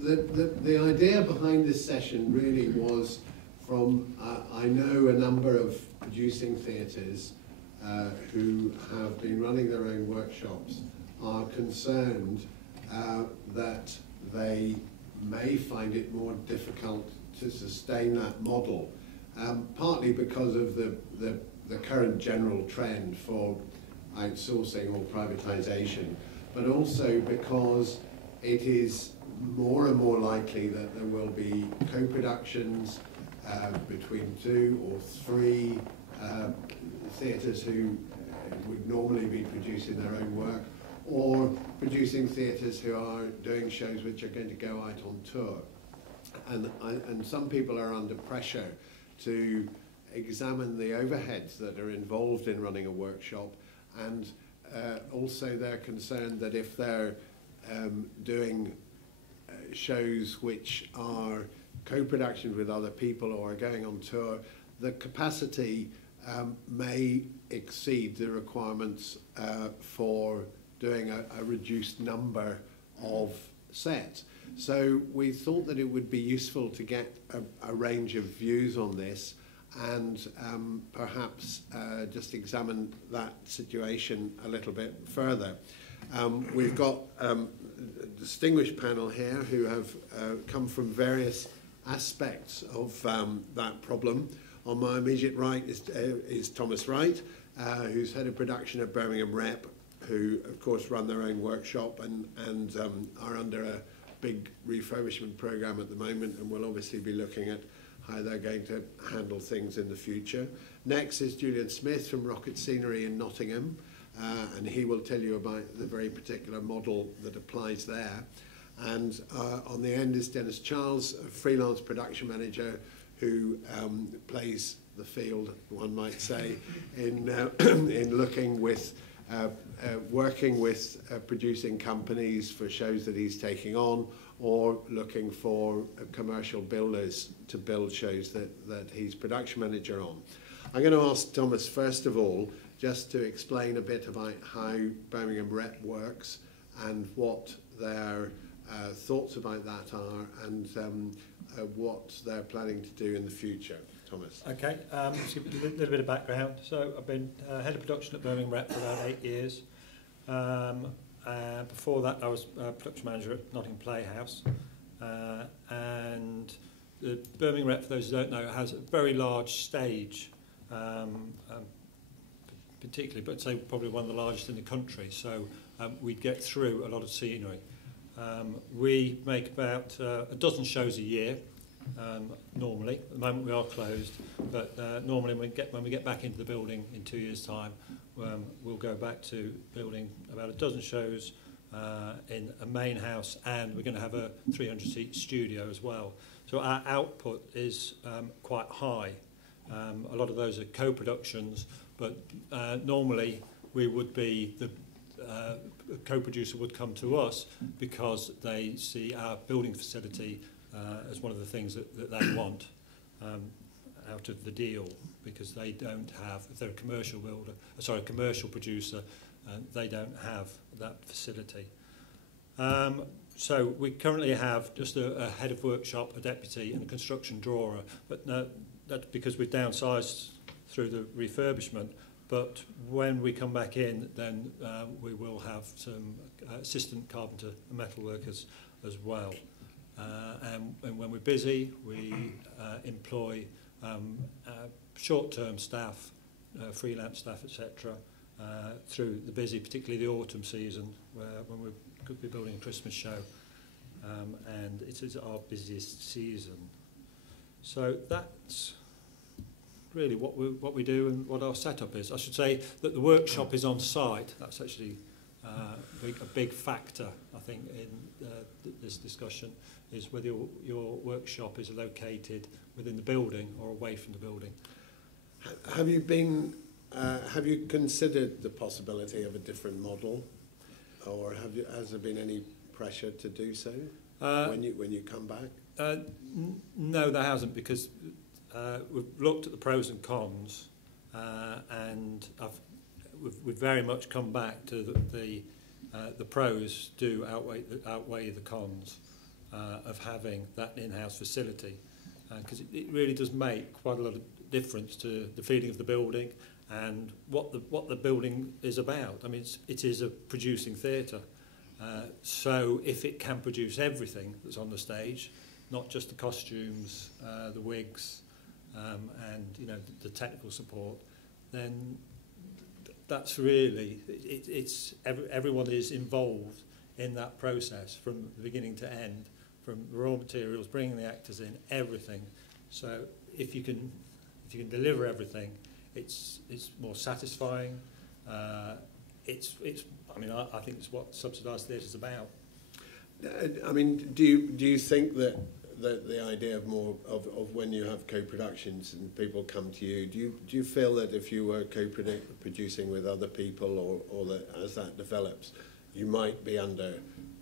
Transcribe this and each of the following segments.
the idea behind this session really was from, I know a number of producing theatres who have been running their own workshops are concerned that they may find it more difficult to sustain that model, partly because of the current general trend for outsourcing or privatisation, but also because it is more and more likely that there will be co-productions between 2 or 3 theatres who would normally be producing their own work, or producing theatres who are doing shows which are going to go out on tour. And some people are under pressure to examine the overheads that are involved in running a workshop, and also they're concerned that if they're doing shows which are co-productions with other people or are going on tour, the capacity may exceed the requirements for doing a reduced number of sets. So we thought that it would be useful to get a range of views on this, and perhaps just examine that situation a little bit further. We've got a distinguished panel here who have come from various aspects of that problem. On my immediate right is Thomas Wright, who's head of production at Birmingham Rep, who of course run their own workshop and are under a big refurbishment programme at the moment, and will obviously be looking at how they're going to handle things in the future. Next is Julian Smith from Rocket Scenery in Nottingham, and he will tell you about the very particular model that applies there. And on the end is Dennis Charles, a freelance production manager who plays the field, one might say, in looking with working with producing companies for shows that he's taking on, or looking for commercial builders to build shows that he's production manager on. I'm going to ask Thomas, first of all, just to explain a bit about how Birmingham Rep works and what their thoughts about that are, and what they're planning to do in the future. Thomas. Okay, just give a little bit of background. So I've been head of production at Birmingham Rep for about 8 years. Before that, I was production manager at Nottingham Playhouse. And the Birmingham Rep, for those who don't know, has a very large stage, particularly, but I'd say probably one of the largest in the country. So we get through a lot of scenery. We make about a dozen shows a year. Normally, at the moment we are closed, but normally when we get back into the building in 2 years' time, we'll go back to building about a dozen shows in a main house, and we're going to have a 300-seat studio as well. So our output is quite high. A lot of those are co-productions, but normally we would be the co-producer would come to us because they see our building facility as one of the things that they want out of the deal, because they don't have, if they're a commercial builder, sorry, a commercial producer, they don't have that facility. So we currently have just a head of workshop, a deputy, and a construction drawer, but that's because we've downsized through the refurbishment. But when we come back in, then we will have some assistant carpenter and metal workers as well. And when we're busy, we employ short-term staff, freelance staff, etc., through the busy, particularly the autumn season, when we could be building a Christmas show, and it is our busiest season. So that's really what we do and what our setup is. I should say that the workshop is on site. That's actually a big factor, I think, in this discussion, is whether your workshop is located within the building or away from the building. Have you considered the possibility of a different model, or has there been any pressure to do so when you come back? No, there hasn't, because we've looked at the pros and cons, and we've very much come back to the pros do outweigh the cons. of having that in-house facility, because it really does make quite a lot of difference to the feeling of the building and what the building is about. I mean, it is a producing theatre, so if it can produce everything that's on the stage, not just the costumes, the wigs, and the technical support, then that's really everyone is involved in that process from the beginning to end, from raw materials, bringing the actors in, everything. So if you can deliver everything, it's more satisfying. I think it's what subsidised theatre is about. I mean, do you think that the idea of more of when you have co-productions and people come to you, do you feel that if you were co-producing with other people, or that as that develops, you might be under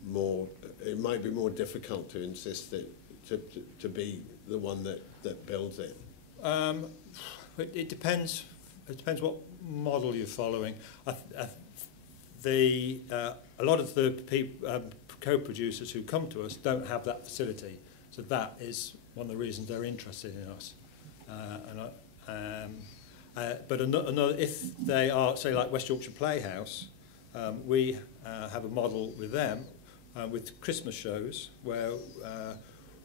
more? It might be more difficult to insist that to be the one that builds it. It depends. It depends what model you're following. A lot of the co-producers who come to us don't have that facility, so that is one of the reasons they're interested in us. But another, if they are, say, like West Yorkshire Playhouse, we have a model with them with Christmas shows where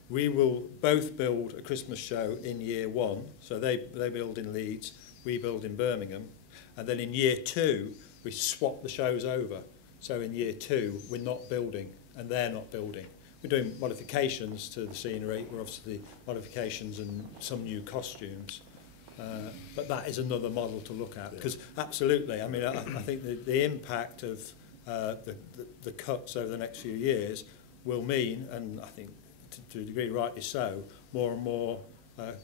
we will both build a Christmas show in year one. So they build in Leeds, we build in Birmingham, and then in year two we swap the shows over. So in year two we're not building and they're not building. We're doing modifications to the scenery. We're obviously modifications and some new costumes. But that is another model to look at, because absolutely, I mean, I think the impact of the cuts over the next few years will mean, and I think to a degree rightly so, more and more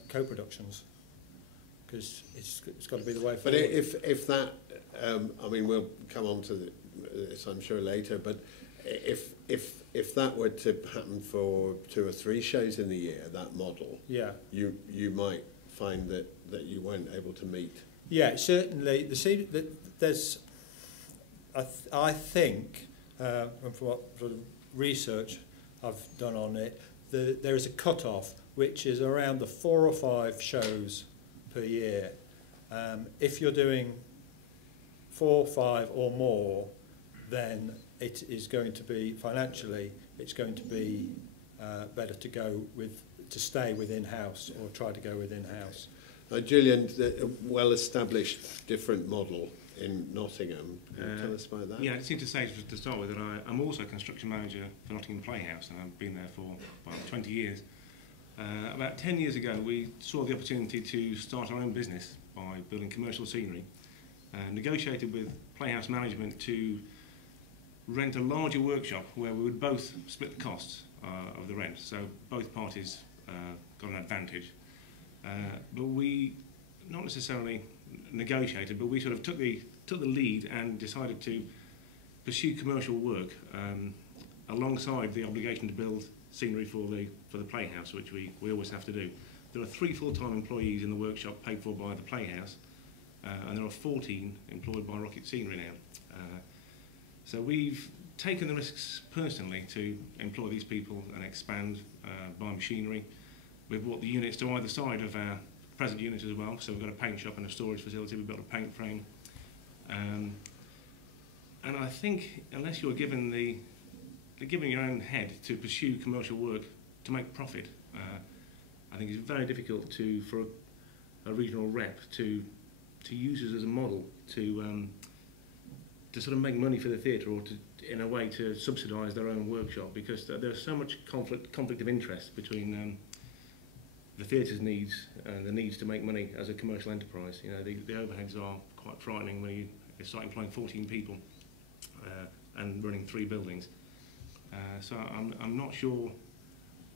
co-productions, because it's got to be the way forward. But if that, I mean, we'll come on to this I'm sure later, but if that were to happen for 2 or 3 shows in the year, that model, yeah, you might find that you weren't able to meet. Yeah, certainly. There's, I think, and for what sort of research I've done on it, there is a cut-off which is around the 4 or 5 shows per year. If you're doing 4, 5 or more, then it is going to be, financially, it's going to be better to stay within house or try to go within house. Julian, a well-established different model in Nottingham. Can you tell us about that? Yeah, I just need to say to start with that I'm also a construction manager for Nottingham Playhouse, and I've been there for about 20 years. About 10 years ago, we saw the opportunity to start our own business by building commercial scenery, negotiated with Playhouse management to rent a larger workshop where we would both split the costs of the rent, so both parties got an advantage. But we not necessarily negotiated, but we sort of took the lead and decided to pursue commercial work alongside the obligation to build scenery for the Playhouse, which we always have to do. There are 3 full-time employees in the workshop paid for by the Playhouse, and there are 14 employed by Rocket Scenery now. So we've taken the risks personally to employ these people and expand, buy machinery. We've bought the units to either side of our present unit as well, so we've got a paint shop and a storage facility, we've got a paint frame. And I think unless you're given your own head to pursue commercial work to make profit, I think it's very difficult for a regional rep to use us as a model to sort of make money for the theatre, or in a way to subsidise their own workshop, because there's so much conflict of interest between the theatre's needs and the needs to make money as a commercial enterprise. You know, the overheads are quite frightening when you start employing 14 people and running 3 buildings. So I'm not sure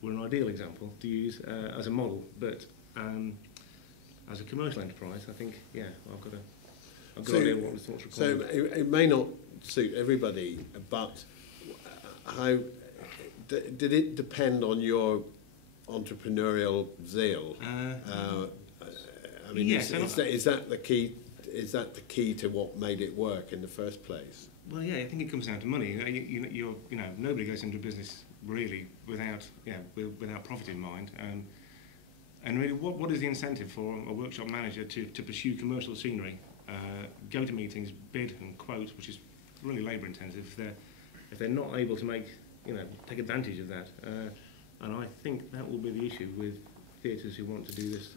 we're an ideal example to use as a model, but as a commercial enterprise, I think, yeah, I've got an idea what the thoughts require. So it may not suit everybody, but how did it depend on your entrepreneurial zeal? I mean, yes, is that the key? Is that the key to what made it work in the first place? Well, yeah, I think it comes down to money. You know, nobody goes into a business really without profit in mind. And really, what is the incentive for a workshop manager to pursue commercial scenery, go to meetings, bid and quote, which is really labour intensive, if they're not able to take advantage of that? And I think that will be the issue with theatres who want to do this.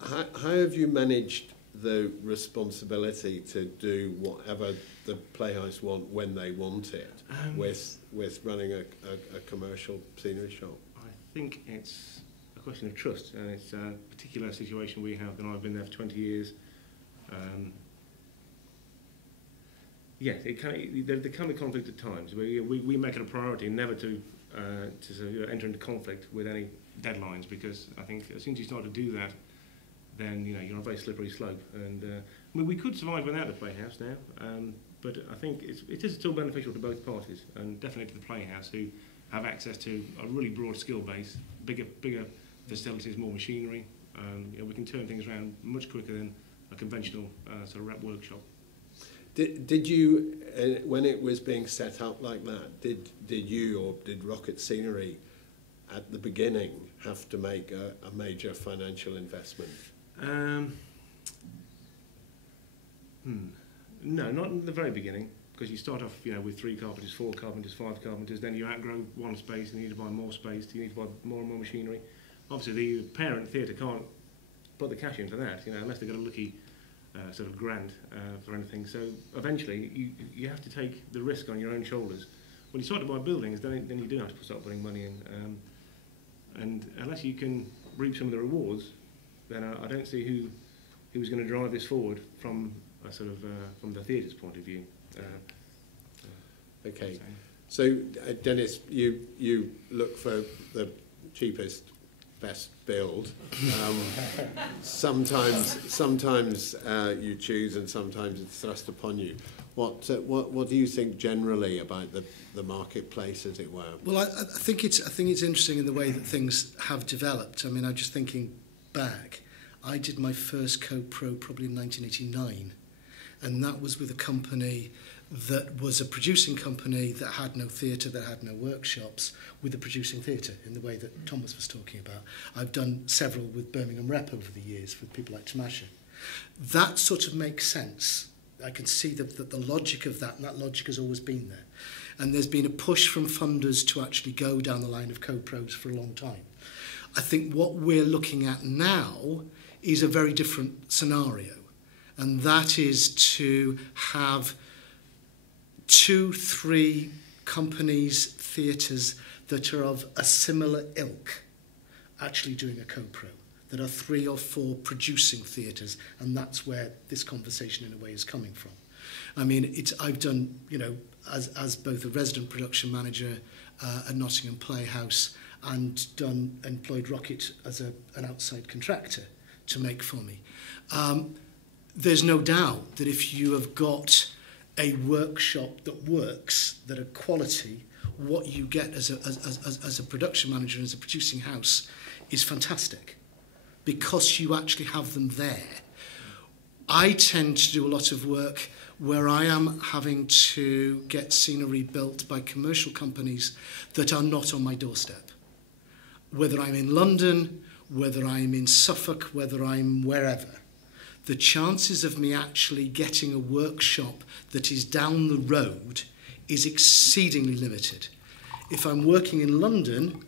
How have you managed the responsibility to do whatever the Playhouse want when they want it, with running a commercial scenery shop? I think it's a question of trust, and it's a particular situation we have, and I've been there for 20 years. Yes, there can be conflict at times. We make it a priority never to sort of enter into conflict with any deadlines, because I think as soon as you start to do that, then you're on a very slippery slope. And we could survive without the Playhouse now, but I think it is still beneficial to both parties, and definitely to the Playhouse, who have access to a really broad skill base, bigger facilities, more machinery. We can turn things around much quicker than a conventional sort of rep workshop. Did you, when it was being set up like that, did you or did Rocket Scenery at the beginning have to make a major financial investment? No, not in the very beginning, because you start off with 3 carpenters, 4 carpenters, 5 carpenters, then you outgrow one space and you need to buy more space, you need to buy more and more machinery. Obviously the parent theatre can't put the cash in for that, unless they've got a lucky sort of grant for anything. So eventually you have to take the risk on your own shoulders. When you start to buy buildings, then you do have to start putting money in, and unless you can reap some of the rewards, then I don't see who's going to drive this forward from a sort of from the theatre's point of view. Okay, so Dennis, you look for the cheapest, best build. Sometimes you choose, and sometimes it's thrust upon you. What do you think generally about the marketplace, as it were? Well, I think it's interesting in the way that things have developed. I mean, I'm just thinking back. I did my first co-pro probably in 1989, and that was with a company that was a producing company that had no theatre, that had no workshops, with a producing theatre in the way that Thomas was talking about. I've done several with Birmingham Rep over the years with people like Tamasha. That sort of makes sense. I can see the logic of that, and that logic has always been there. And there's been a push from funders to actually go down the line of co-pros for a long time. I think what we're looking at now is a very different scenario, and that is to have 2, 3 companies, theatres that are of a similar ilk actually doing a co-pro. There are 3 or 4 producing theatres, and that's where this conversation in a way is coming from. I mean, I've done, as both a resident production manager at Nottingham Playhouse, and employed Rocket as an outside contractor to make for me. There's no doubt that if you have got a workshop that works, that are quality, what you get as a production manager and as a producing house is fantastic, because you actually have them there. I tend to do a lot of work where I am having to get scenery built by commercial companies that are not on my doorstep. Whether I'm in London, whether I'm in Suffolk, whether I'm wherever, the chances of me actually getting a workshop that is down the road is exceedingly limited. If I'm working in London,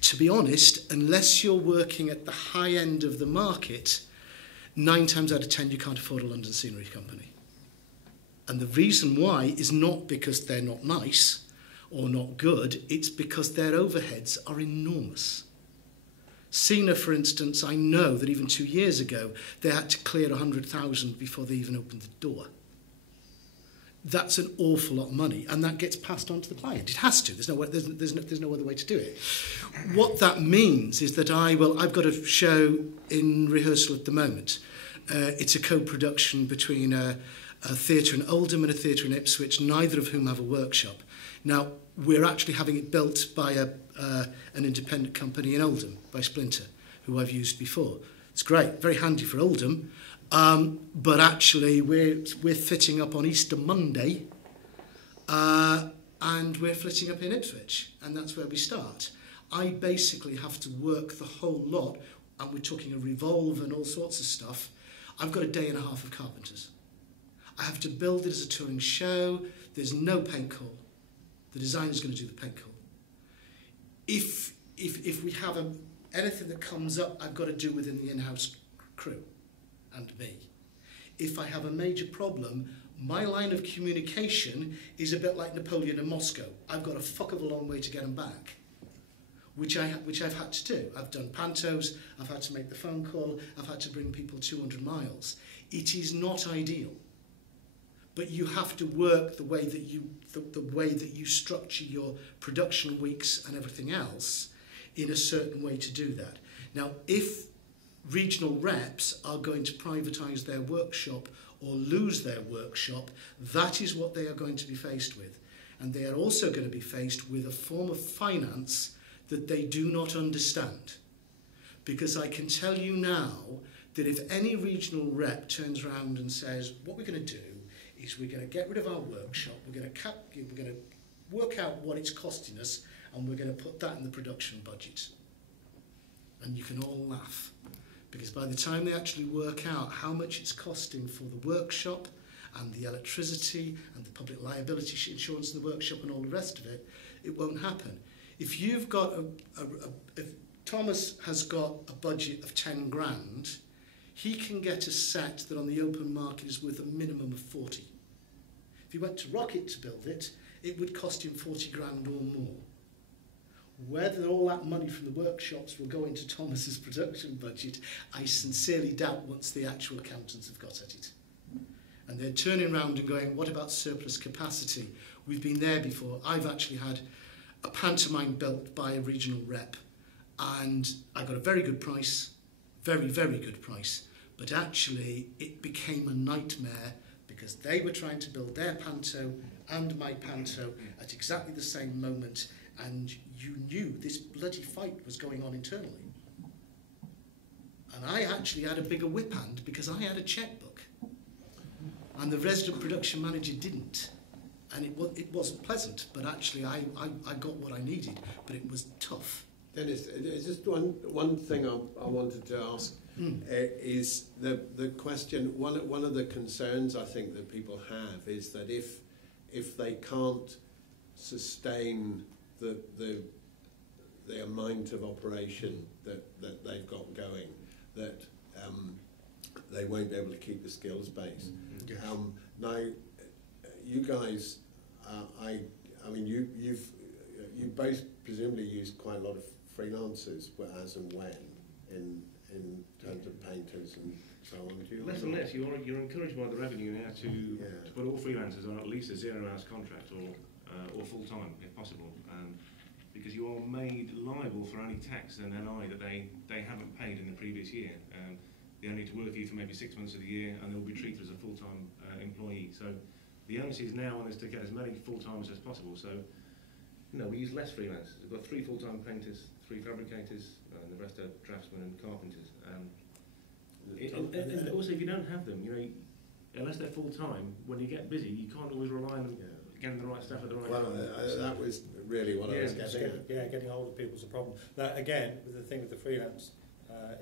to be honest, unless you're working at the high end of the market, 9 times out of 10 you can't afford a London scenery company. And the reason why is not because they're not nice or not good, it's because their overheads are enormous. Cena, for instance, I know that even 2 years ago, they had to clear 100,000 before they even opened the door. That's an awful lot of money, and that gets passed on to the client. It has to. There's no other way to do it. What that means is that I've got a show in rehearsal at the moment. It's a co-production between a theatre in Oldham and a theatre in Ipswich, neither of whom have a workshop. Now, we're actually having it built by an independent company in Oldham, by Splinter, who I've used before. It's great, very handy for Oldham, but actually we're fitting up on Easter Monday, and we're flitting up in Ipswich, and that's where we start. I basically have to work the whole lot, and we're talking a revolve and all sorts of stuff. I've got a day and a half of carpenters. I have to build it as a touring show. There's no paint call. The designer's going to do the paint call. If we have anything that comes up, I've got to do within the in-house crew and me. If I have a major problem, my line of communication is a bit like Napoleon in Moscow. I've got a fuck of a long way to get them back, which I've had to do. I've done pantos, I've had to make the phone call, I've had to bring people 200 miles. It is not ideal, but you have to work the way that you structure your production weeks and everything else in a certain way to do that. Now, if regional reps are going to privatise their workshop or lose their workshop, that is what they are going to be faced with. And they are also going to be faced with a form of finance that they do not understand. Because I can tell you now that if any regional rep turns around and says, what we're going to do is we're going to get rid of our workshop, we're going to work out what it's costing us, and we're going to put that in the production budget. And you can all laugh. Because by the time they actually work out how much it's costing for the workshop and the electricity and the public liability insurance in the workshop and all the rest of it, it won't happen. If you've got if Thomas has got a budget of 10 grand, he can get a set that on the open market is worth a minimum of 40. If he went to Rocket to build it, it would cost him 40 grand or more. Whether all that money from the workshops will go into Thomas's production budget, I sincerely doubt once the actual accountants have got at it. And they're turning around and going, what about surplus capacity? We've been there before. I've actually had a pantomime built by a regional rep, and I got a very good price, very, very good price, but actually it became a nightmare because they were trying to build their panto and my panto at exactly the same moment, and you knew this bloody fight was going on internally. And I actually had a bigger whip hand because I had a checkbook, and the resident production manager didn't. And it wasn't pleasant, but actually I got what I needed, but it was tough. Dennis, it's just one thing I wanted to ask is the question. One of the concerns I think that people have is that if they can't sustain the amount of operation that they've got going, that they won't be able to keep the skills base. Yeah. Now, you guys, I mean, you both presumably use quite a lot of freelancers, as and when, in terms of painters and so on. Do you less and less. You're encouraged by the revenue now to put all freelancers on at least a 0 hours contract or full time if possible, because you are made liable for any tax and NI that they haven't paid in the previous year. They only need to work for you for maybe 6 months of the year, and they'll be treated as a full-time employee. So the onus is now on us to get as many full-timers as possible. So, we use less freelancers. We've got 3 full-time painters, 3 fabricators, and the rest are draftsmen and carpenters. And also, if you don't have them, unless they're full-time, when you get busy, you can't always rely on them getting the right stuff at the right time. That was really what I was getting at. Yeah, getting hold of people's a problem. That, again, the thing with the freelance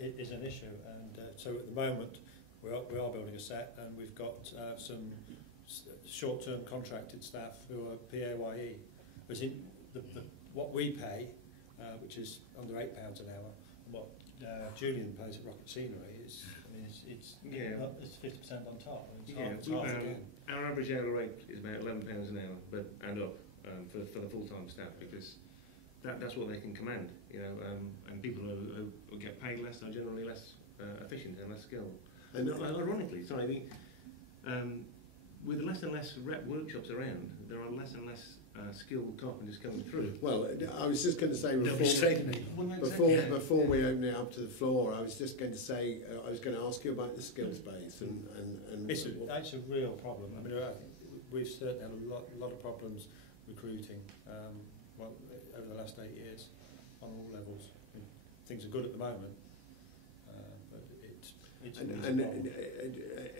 is an issue. And so at the moment, we are building a set, and we've got some short-term contracted staff who are PAYE. But what we pay, which is under £8 an hour, and what Julian pays at Rocket Scenery is, it's 50% on top. It's half again. Our average hourly rate is about £11 an hour, and up for the full-time staff, because that's what they can command, and people who get paid less are generally less efficient and less skilled. And ironically, with less and less rep workshops around, there are less and less skilled carpenters coming through. Well, I was just going to say before we open it up to the floor, I was just going to say I was going to ask you about the skills base and that's a real problem. I mean, we've certainly had a lot of problems recruiting. Over the last 8 years, on all levels. I mean, things are good at the moment, but it's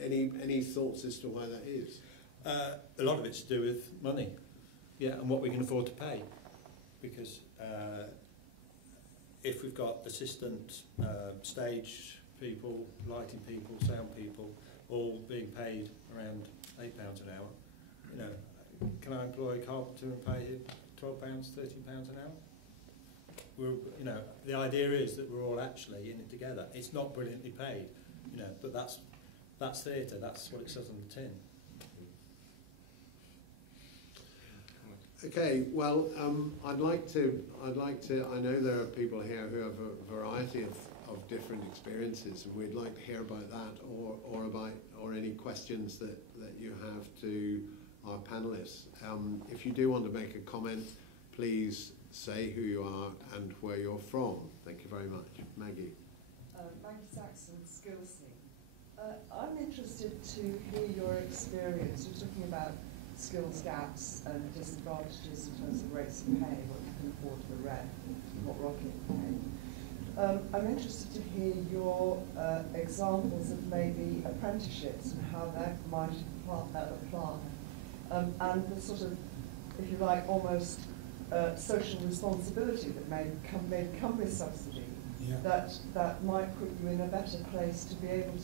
any thoughts as to why that is? A lot of it's to do with money. Yeah, and what we can afford to pay, because if we've got assistant stage people, lighting people, sound people, all being paid around £8 an hour, you know, can I employ a carpenter and pay him £12, £13 an hour? We're, you know, the idea is that we're all actually in it together. It's not brilliantly paid, you know, but that's theatre. That's what it says on the tin. Okay, well, I'd like to. I know there are people here who have a variety of different experiences, and we'd like to hear about that, or any questions that you have to our panelists. If you do want to make a comment, please say who you are and where you're from. Thank you very much, Maggie. Maggie Saxon, Skillsing. I'm interested to hear your experience. You're talking about skills gaps and disadvantages in terms of rates of pay, what you can afford for rent, not rocket pay. I'm interested to hear your examples of maybe apprenticeships and how that might apply. And the sort of, if you like, almost social responsibility that may come with subsidy, that might put you in a better place to be able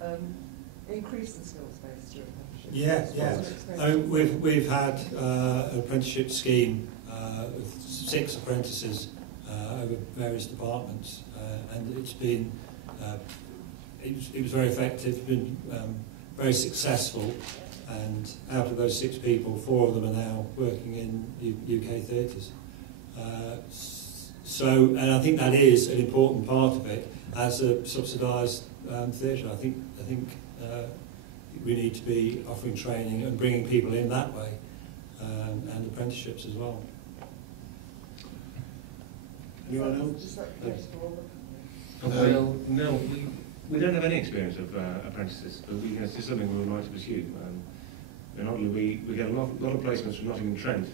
to increase the skills base through apprenticeships. Yeah. I mean, we've had an apprenticeship scheme with 6 apprentices over various departments, and it's been it was very effective, been very successful, and out of those 6 people, 4 of them are now working in UK theatres. So, and I think that is an important part of it as a subsidised theatre. I think we need to be offering training and bringing people in that way, and apprenticeships as well. Anyone else? Well, no, we don't have any experience of apprentices, but it's just something we would like to pursue. In Oddly, we get a lot of placements from Nottingham-Trent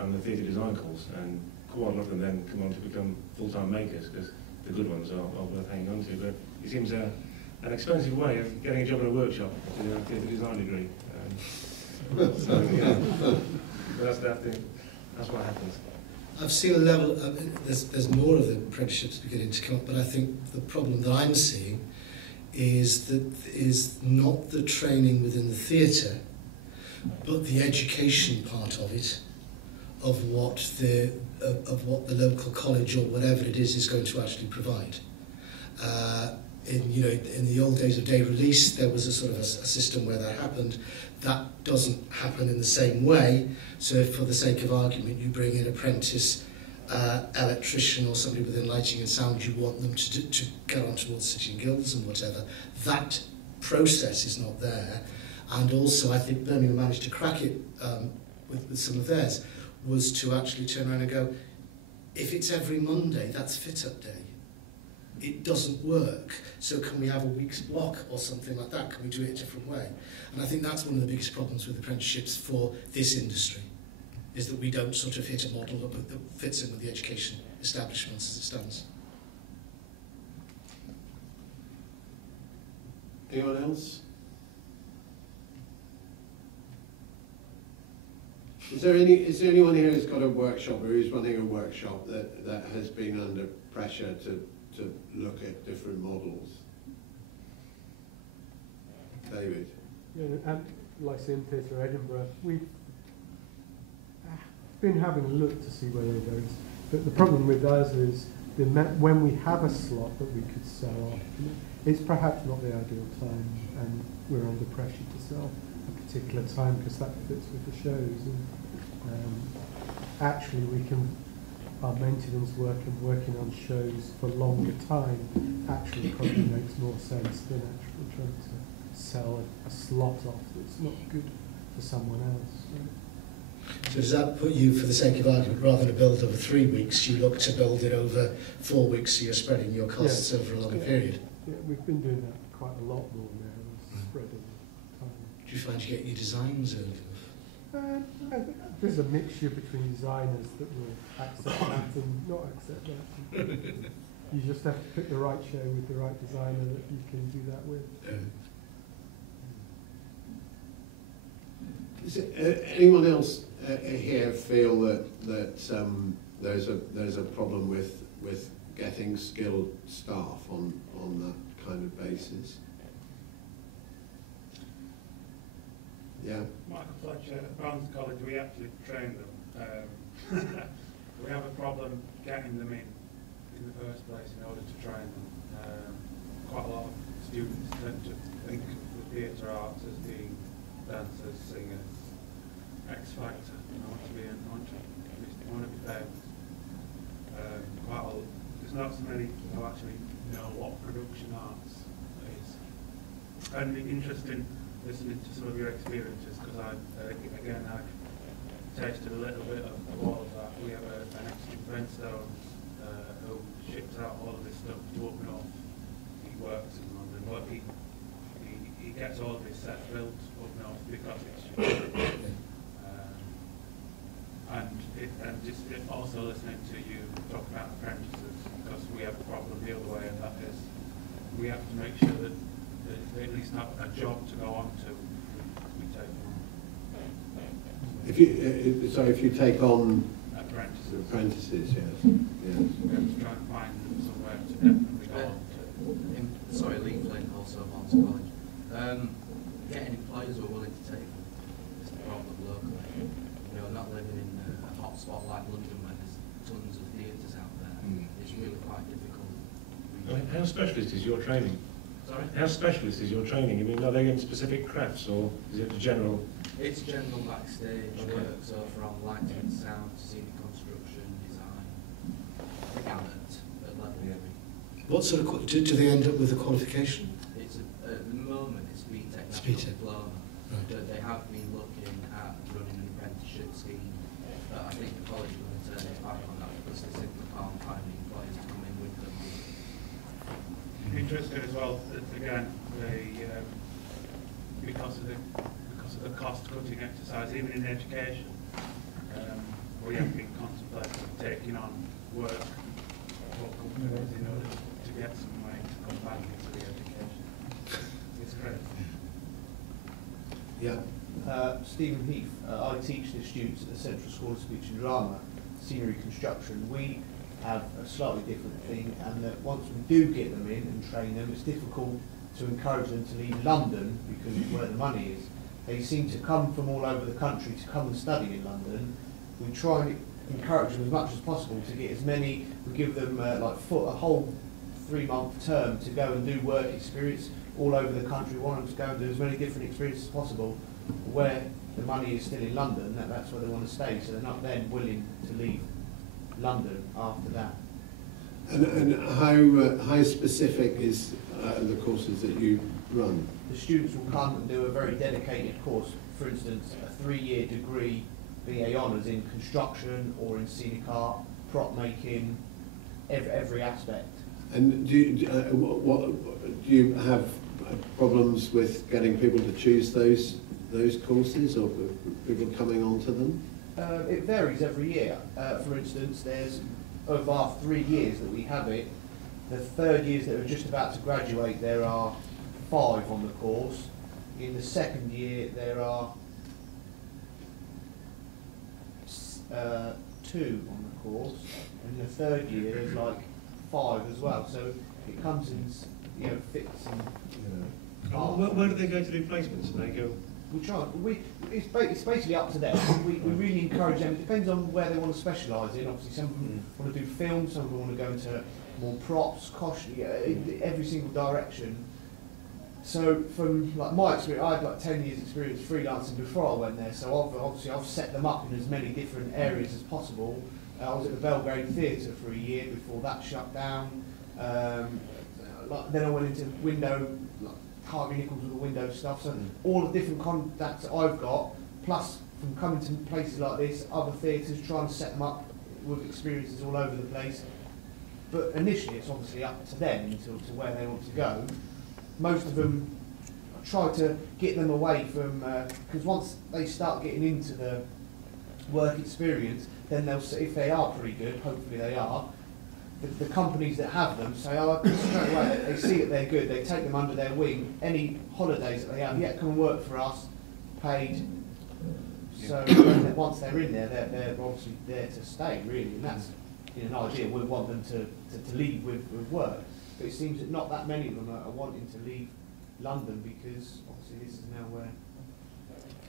and the theatre design course, and quite a lot of them then come on to become full-time makers, because the good ones are worth hanging on to. But it seems an expensive way of getting a job in a workshop to do a theatre design degree. So, yeah, but that's what happens. I've seen a level, there's more of the apprenticeships beginning to come up, but I think the problem that I'm seeing is not the training within the theatre, but the education part of it, of what the local college or whatever it is going to actually provide. In the old days of day release, there was a sort of a system where that happened. That doesn't happen in the same way. So if, for the sake of argument, you bring in apprentice electrician or somebody within lighting and sound, you want them to get on towards City and Guilds and whatever, that process is not there. And also, I think Birmingham managed to crack it with some of theirs, was to actually turn around and go, if it's every Monday, that's fit-up day. It doesn't work, so can we have a week's block or something like that? Can we do it a different way? And I think that's one of the biggest problems with apprenticeships for this industry, is that we don't sort of hit a model that fits in with the education establishments as it stands. Anyone else? Is there anyone here who's got a workshop or who's running a workshop that has been under pressure to look at different models? David? Yeah, at Lyceum Theatre Edinburgh, we've been having a look to see whether there is, but the problem with us is when we have a slot that we could sell off, it's perhaps not the ideal time, and we're under pressure to sell a particular time because that fits with the shows. And actually, our maintenance work and working on shows for longer time actually probably makes more sense than actually trying to sell a slot off that's not good for someone else. So does that put you, for the sake of argument, rather than a build over 3 weeks, you look to build it over 4 weeks, so you're spreading your costs over a longer period? Yeah, we've been doing that quite a lot more now, spreading time. Do you find you get your designs early? I think there's a mixture between designers that will accept that and not accept that. You just have to pick the right show with the right designer that you can do that with. Anyone else here feel that there's a problem with getting skilled staff on that kind of basis? Yeah. Michael Fletcher at Barnes College, we actually train them. We have a problem getting them in the first place in order to train them. Quite a lot of students tend to think of the theatre arts as being dancers, singers, X Factor. I want to be famous. There's not so many who actually know what production arts is. And interesting listening to some of your experiences, because I've tasted a little bit of all of that. We have an ex Flintstone who ships out all of this stuff to up north. He works in London, but he gets all of his set built up north because it's cheap. And just also listening to you talk about apprentices, because we have a problem the other way, and that is we have to make sure that they at least have a job to go on to. We take on. If you take on apprentices, yes. We have to try and find them somewhere to definitely go on to. Lee Flynn, also Barnes College. Getting employers who are willing to take them is the problem locally. You know, not living in a hot spot like London where there's tons of theatres out there. It's really quite difficult. How specialist is your training? Sorry? How specialist is your training? I mean, are they in specific crafts, or is it general? It's general backstage work, so from lighting, sound, scenic construction, design, the gamut at level 3. What sort of do they end up with a qualification? It's at the moment it's BTEC diploma, right. but they have been looking at running an apprenticeship scheme. But I think the college are going to turn its back on that because they simply can't find the employers to come in with them. Interesting as well that again because of the cost cutting exercise, even in education, we have been contemplating taking on work for companies in order to get some money to come back into the education. It's great. Yeah. Stephen Heath. I teach the students at the Central School of Speech and Drama, scenery construction. We have a slightly different thing, and that once we do get them in and train them, it's difficult to encourage them to leave London because of where the money is. They seem to come from all over the country to come and study in London. We try and encourage them as much as possible to get as many. We give them a whole 3-month term to go and do work experience all over the country. We want them to go and do as many different experiences as possible. Where the money is still in London, that's where they want to stay, so they're not then willing to leave London after that. And how specific is the courses that you run? The students will come and do a very dedicated course, for instance, a 3-year degree, BA Honours in construction or in scenic art, prop making, every aspect. And do you have problems with getting people to choose those courses, or people coming onto them? It varies every year. For instance, there's of our 3 years that we have it, the 3rd years that are just about to graduate, there are 5 on the course. In the 2nd year, there are 2 on the course, and in the 3rd year, there's like 5 as well. So it comes in, fits and. Where do they go to do placements? Do they go? We try. It's basically up to them. We really encourage them. It depends on where they want to specialise in. Obviously, some of them want to do film, some of them want to go into more props, every single direction. So from my experience, I had 10 years experience freelancing before I went there. So I've set them up in as many different areas as possible. I was at the Belgrade Theatre for a year before that shut down. Then I went into window. Harvey Nichols with the window stuff, so all the different contacts that I've got, plus from coming to places like this, other theatres, trying to set them up with experiences all over the place. But initially it's obviously up to them to where they want to go. Most of them, I try to get them away from, because once they start getting into the work experience, then they'll see, if they are pretty good, hopefully they are, the companies that have them say, straight away, they see that they're good, they take them under their wing. Any holidays that they have, come and work for us, paid, So once they're in there, they're obviously there to stay, really, and that's in an ideal. We want them to leave with work, but it seems that not that many of them are wanting to leave London because obviously this is now where.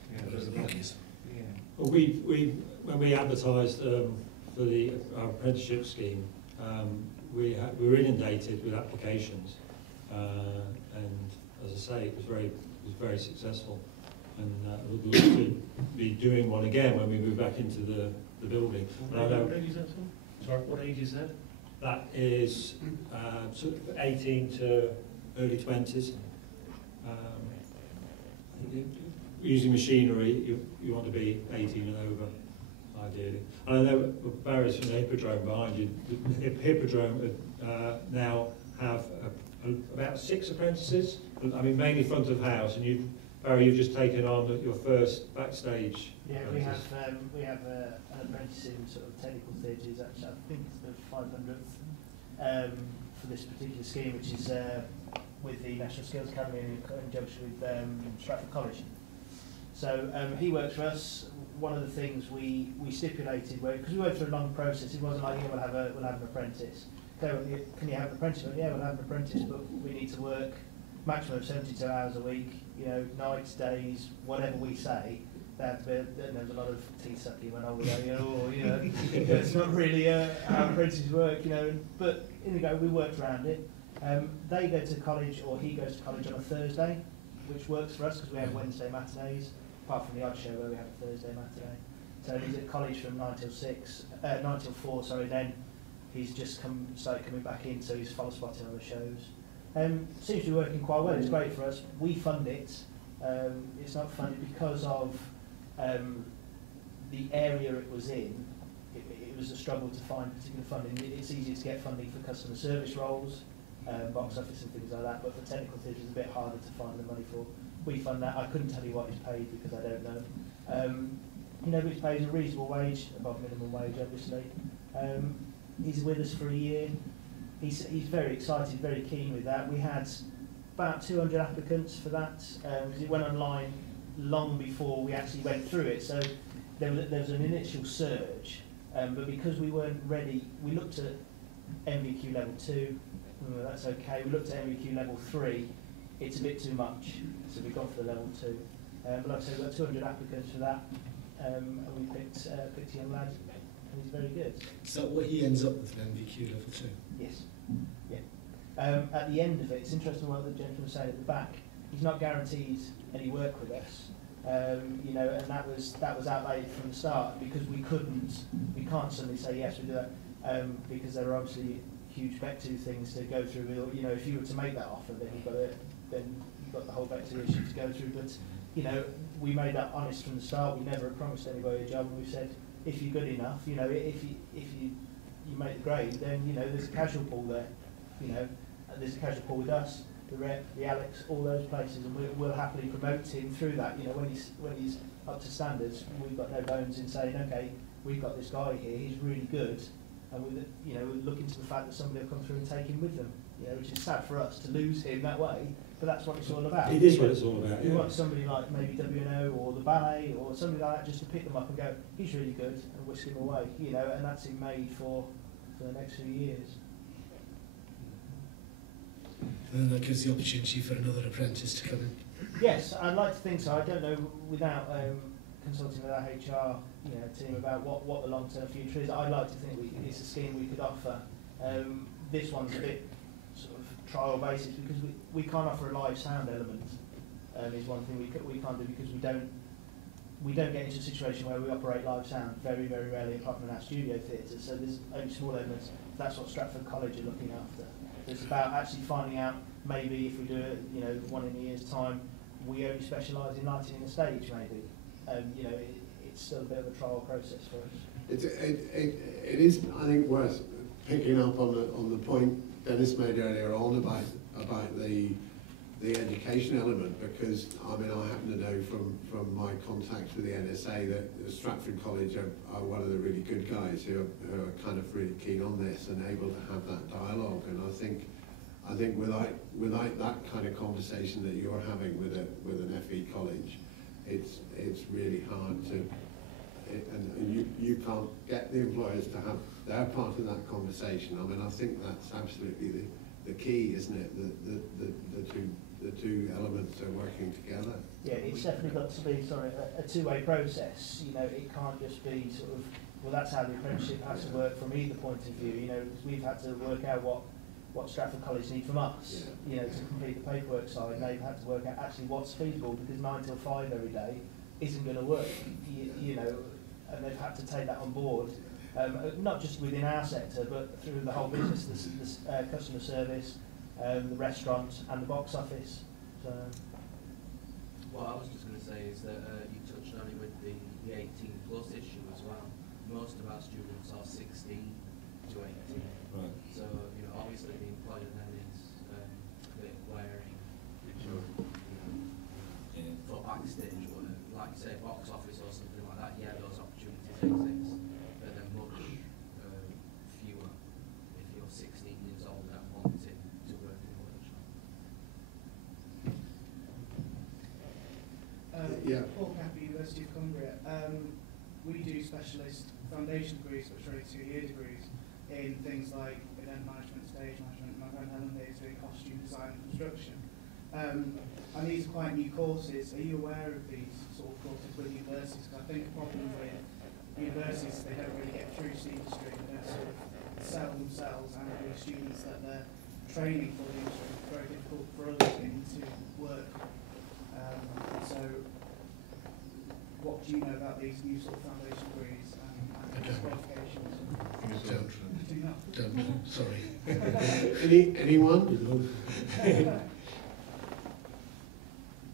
Yeah. Well, when we advertised for our apprenticeship scheme, we were inundated with applications, and as I say, it was very successful, and we'd love to be doing one again when we move back into the building. What age is that? Sorry, what age is that? That is sort of 18 to early 20s. Using machinery, you want to be 18 and over, ideally. And I know Barry's from the Hippodrome behind you. The Hippodrome now have about 6 apprentices. I mean, mainly front of house. And Barry, you've just taken on your first backstage. Yeah, we have an apprentice in sort of technical theatres. Actually, I think it's the 500th for this particular scheme, which is with the National Skills Academy in conjunction with Stratford College. So he works for us. One of the things we stipulated, because we went through a long process, it wasn't like, yeah, we'll have an apprentice. Okay, well, can you have an apprentice? Well, yeah, we'll have an apprentice, but we need to work maximum of 72 hours a week, nights, days, whatever we say. There's a lot of tea sucking when I was there, it's not really how apprentices work, but in the go, we worked around it. They go to college, or he goes to college on a Thursday, which works for us because we have Wednesday matinees, apart from the odd show where we have a Thursday matinee. So he's at college from 9 till 4, then he's just started coming back in, so he's follow spotting on the shows. Seems to be working quite well, it's great for us. We fund it. It's not funded because of the area it was in. It was a struggle to find particular funding. It's easier to get funding for customer service roles, box office and things like that, but for technical theatre it's a bit harder to find the money for. We fund that. I couldn't tell you what he's paid because I don't know. But he's paid a reasonable wage, above minimum wage obviously. He's with us for a year. He's very excited, very keen with that. We had about 200 applicants for that because it went online long before we actually went through it. So there was an initial surge, but because we weren't ready, we looked at MVQ level 2. That's okay. We looked at MVQ level 3. It's a bit too much, so we've gone for the level 2. But like I say, we've got 200 applicants for that, and we picked a young lad, and he's very good. Is that what he ends up with, an MVQ level 2? Yes. Yeah. At the end of it, it's interesting what the gentleman was saying at the back. He's not guaranteed any work with us, and that was outlaid from the start because we can't suddenly say yes, we do that, because there are obviously huge Vec 2 things to go through. If you were to make that offer, then you've got the whole Vec 2 issue to go through. But we made that honest from the start. We never promised anybody a job, and we said if you're good enough, if you make the grade, then there's a casual pool there. There's a casual pool with us, the Rep, the Alex, all those places, and we'll happily promote him through that. When he's up to standards, we've got no bones in saying, okay, we've got this guy here, he's really good. And we're looking to the fact that somebody will come through and take him with them, which is sad for us to lose him that way, but that's what it's all about. It is what it's all about. We want somebody like maybe WNO or the ballet or somebody like that just to pick them up and go, he's really good, and whisk him away, and that's him made for the next few years. And then that gives the opportunity for another apprentice to come in. Yes, I'd like to think so. I don't know, without consulting with our HR team about what the long-term future is. I'd like to think it's a scheme we could offer. This one's a bit sort of trial basis because we can't offer a live sound element. Is one thing we can't do because we don't get into a situation where we operate live sound very, very rarely, apart from in our studio theatre. So there's only small elements. That's what Stratford College are looking after. It's about actually finding out maybe if we do it, one in a year's time, we only specialise in lighting in the stage maybe. It's still a bit of a trial process for us. It is, I think, worth picking up on the point Dennis made earlier on about the education element, because I happen to know from my contacts with the NSA that Stratford College are one of the really good guys who are kind of really keen on this and able to have that dialogue. And I think without that kind of conversation that you're having with an FE college, it's really hard to, and you can't get the employers to have their part of that conversation. I mean, I think that's absolutely the key, isn't it? The two elements are working together. Yeah, it's definitely got to be a two-way process. You know, it can't just be sort of, well, that's how the apprenticeship has to work from either point of view. You know, because we've had to work out what Stratford College need from us, you know, to complete the paperwork side. And they've had to work out actually what's feasible, because 9 till 5 every day isn't going to work. You know, and they've had to take that on board, not just within our sector, but through the whole business, the customer service, the restaurant, and the box office. So. What I was just going to say is that you touched on it with the 18 plus issue as well. Most of our students are 16 to 18. Right. So, you know, obviously the employer then is a bit wearing, for backstage, or like say box office or something like that. Yeah, those opportunities exist, but they're much fewer if you're 16 years old and wanting to work in a workshop. Yeah. Paul Cappy, University of Cumbria. We do specialist foundation degrees, which are 2-year degrees, in things like event management, stage management. My friend Helen here is doing costume design and construction. And these are quite new courses. Are you aware of these sort of courses with universities? Because I think the problem with universities, they don't really get through to the industry. They don't sort of sell themselves and the students that they're training for the industry. It's very difficult for others to work. So what do you know about these new sort of foundation degrees and qualifications? Don't. Sorry. Anyone?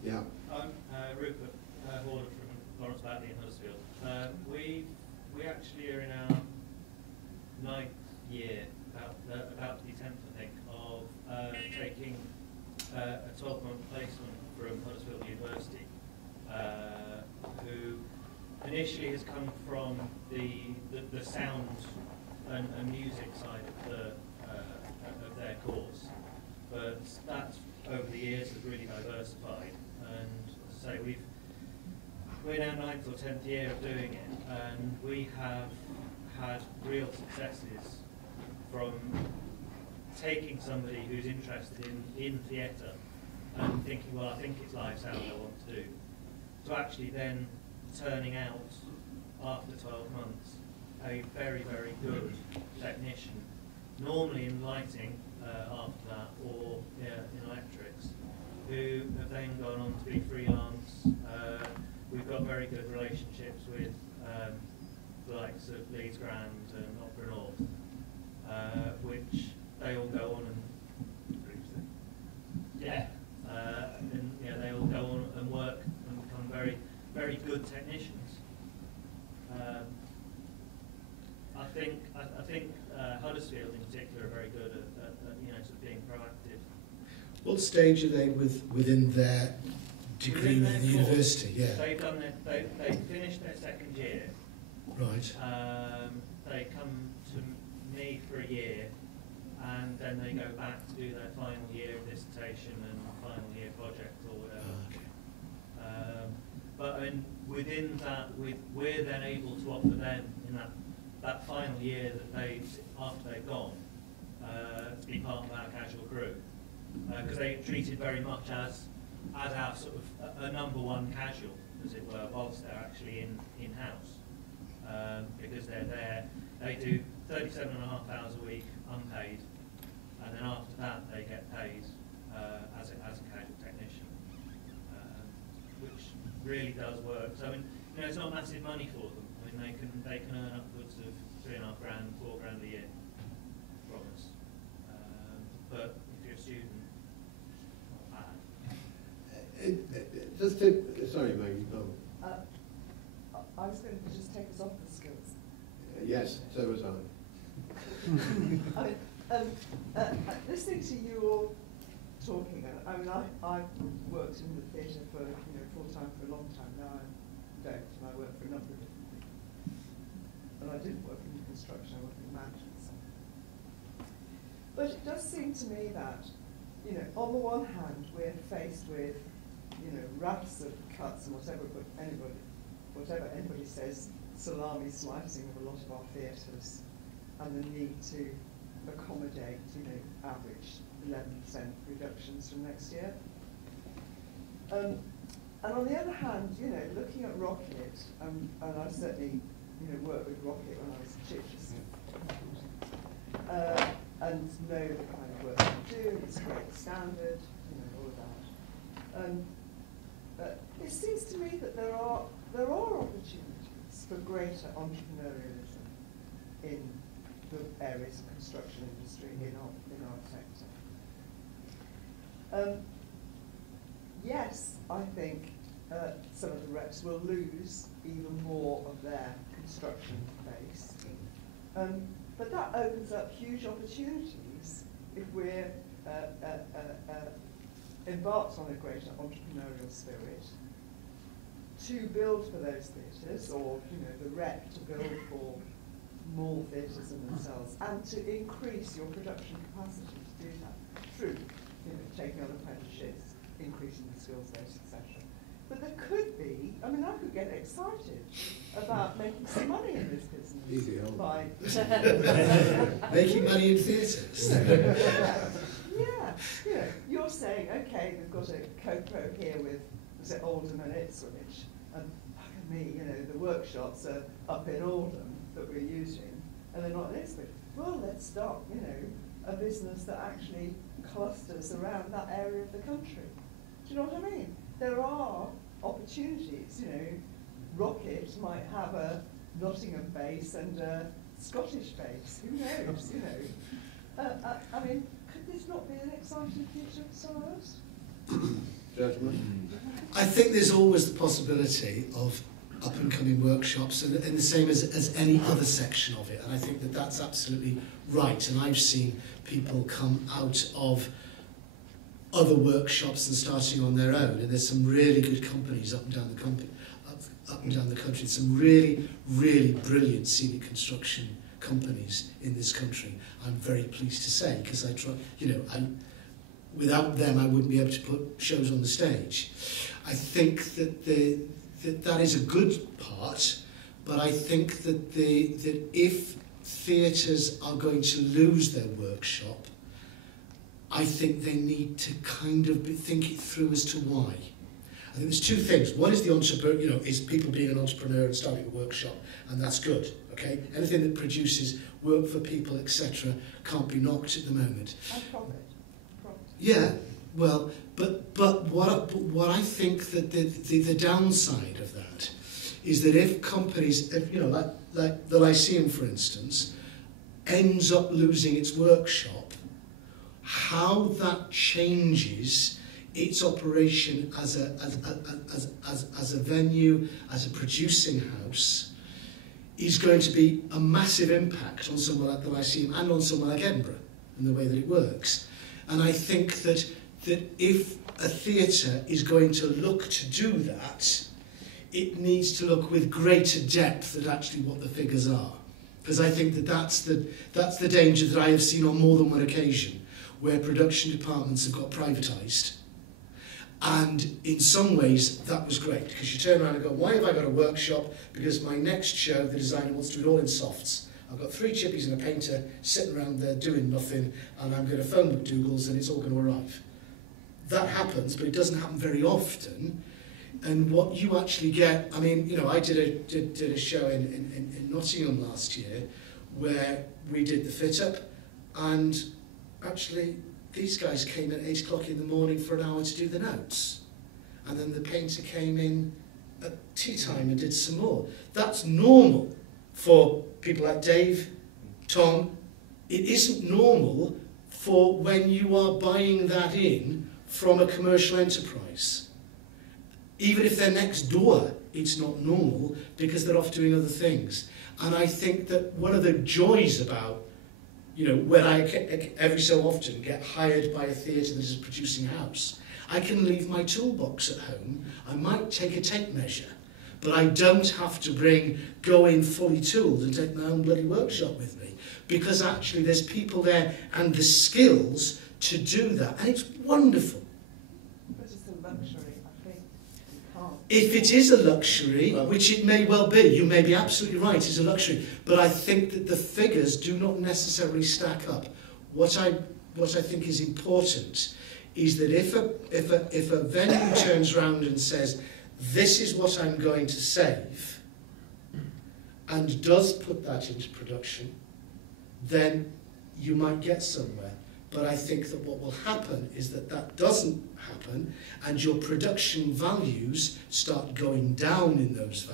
Yeah. I'm Rupert Horner from Lawrence Batley in Huddersfield. We actually are in our 9th year, about to be 10th, I think, of taking a 12-month placement from Huddersfield University, who initially has come from the sound and music side of their course, but that over the years has really diversified. And as I say, we're now 9th or 10th year of doing it, and we have had real successes from taking somebody who's interested in theatre and thinking, well, I think it's lifestyle I want to do, to actually then turning out after 12 months a very, very good technician, normally in lighting after that, or in electrics, who have then gone on to be freelance. We've got very good relationships with the likes of Leeds Grand and Opera North, which they all go on and they all go on and work and become very, very good technicians. I think Huddersfield in particular are very good at sort of being proactive. What stage are they within their degree within the university? Yeah. They've done they finished their 2nd year. Right. They come to me for a year, and then they go back to do their final year dissertation and final year project or whatever. Okay. But I mean, within that, we're then able to offer them in that final year that after they've gone, to be part of our casual crew, because they're treated very much as our sort of a #1 casual, as it were, whilst they're actually in-house, because they're there. They do 37.5 hours a week unpaid, and then after that they get paid as a casual technician, which really does work. So I mean, it's not massive money for them. I mean, they can earn upwards of £3.5 grand, £4 grand a year from us. But if you're a student, not bad. Just to, sorry, Maggie, go on. I was going to just take us off the skills. Yes, so was I. Listening to you all talking, I mean, I've worked in the theatre for full-time for a long time. Now I don't, and I work for a number of different people. And I didn't work in construction, I work in management. But it does seem to me that, on the one hand, we're faced with, rafts of cuts and whatever anybody says, salami slicing of a lot of our theatres, and the need to accommodate, average 11% reductions from next year. And on the other hand, looking at Rocket, and I certainly, worked with Rocket when I was at Chichester, and know the kind of work they do, it's a great standard, all of that. It seems to me that there are opportunities for greater entrepreneurialism in the areas of construction industry in our sector. Yes, I think some of the reps will lose even more of their construction base, but that opens up huge opportunities if we're embarked on a greater entrepreneurial spirit to build for those theatres, or the rep to build for more theatres than themselves, and to increase your production capacity to do that through taking on apprenticeships, increasing the skills base, etc. But there could be, I could get excited about making some money in this business. Easy, by making money in theatres. Yeah. You're saying, okay, we've got a co-pro here with, Oldham and Ipswich, and me, the workshops are up in Oldham that we're using, and they're not in Ipswich. Well, let's start, a business that actually clusters around that area of the country. Do you know what I mean? There are opportunities, Rocket might have a Nottingham base and a Scottish base, who knows, could this not be an exciting future for some of us? Gentlemen? I think there's always the possibility of up-and-coming workshops, and the same as any other section of it, and I think that that's absolutely right. And I've seen people come out of other workshops and starting on their own, and there's some really good companies up and down the country, some really, really brilliant scenic construction companies in this country. I'm very pleased to say, because I try, without them I wouldn't be able to put shows on the stage. I think that that is a good part, but I think that that if theatres are going to lose their workshop, I think they need to kind of think it through as to why. I think there's two things. One is the entrepreneur, is people being an entrepreneur and starting a workshop, and that's good. Okay, anything that produces work for people, etc., can't be knocked at the moment. And profit. Yeah, well, but what I think that the downside of that is that if companies, like the Lyceum, for instance, ends up losing its workshop, how that changes its operation as a venue, as a producing house, is going to be a massive impact on somewhere like the Lyceum and on somewhere like Edinburgh in the way that it works. And I think that if a theatre is going to look to do that, it needs to look with greater depth at actually what the figures are. Because I think that that's the danger that I have seen on more than one occasion, where production departments have got privatised. And in some ways, that was great, because you turn around and go, why have I got a workshop? Because my next show, the designer wants to do it all in softs. I've got 3 chippies and a painter sitting around there doing nothing, and I'm going to phone McDougall's and it's all going to arrive. That happens, but it doesn't happen very often. And what you actually get, I did a show in Nottingham last year where we did the fit-up, and actually these guys came at 8 o'clock in the morning for an hour to do the notes. And then the painter came in at tea time and did some more. That's normal for people like Dave, Tom. It isn't normal for when you are buying that in from a commercial enterprise. Even if they're next door, it's not normal because they're off doing other things. And I think that one of the joys about, when I every so often get hired by a theatre that is a producing house, I can leave my toolbox at home. I might take a tape measure, but I don't have to go in fully tooled and take my own bloody workshop with me, because actually there's people there and the skills to do that, and it's wonderful. But it's a luxury, I think. You can't. If it is a luxury, which it may well be, you may be absolutely right, it's a luxury, but I think that the figures do not necessarily stack up. What I think is important is that if a venue turns around and says, this is what I'm going to save, and does put that into production, then you might get somewhere. But I think that what will happen is that that doesn't happen, and your production values start going down in those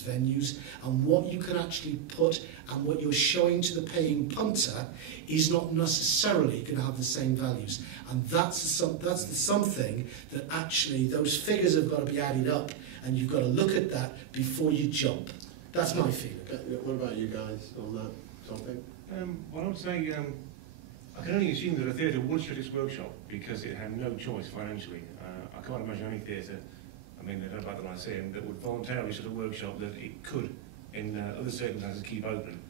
venues, and what you can actually put and what you're showing to the paying punter is not necessarily going to have the same values. And that's the something that actually those figures have got to be added up, and you've got to look at that before you jump. That's my feeling. What about you guys on that topic? Well, I would say I can only assume that a theatre would shut its workshop because it had no choice financially. I can't imagine any theatre, I mean, I don't know that I see them, that would voluntarily shut a workshop that it could, in other circumstances, keep open.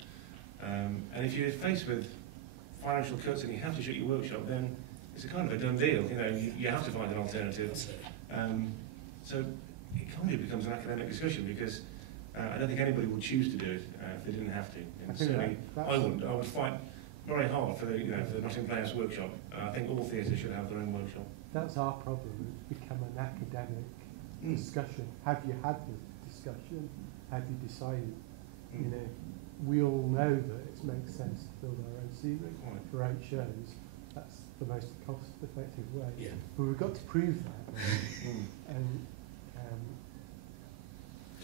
And if you're faced with financial cuts and you have to shut your workshop, then it's a kind of a done deal. You know, you have to find an alternative. So it kind of becomes an academic discussion because I don't think anybody would choose to do it if they didn't have to. And certainly, I wouldn't. I would fight very hard for the, for the Nottingham Playhouse workshop. I think all theatres should have their own workshop. That's our problem. It's become an academic discussion. Have you had the discussion? Have you decided? You know, we all know that it makes sense to build our own scenery for 8 shows. That's the most cost-effective way. Yeah. But we've got to prove that. And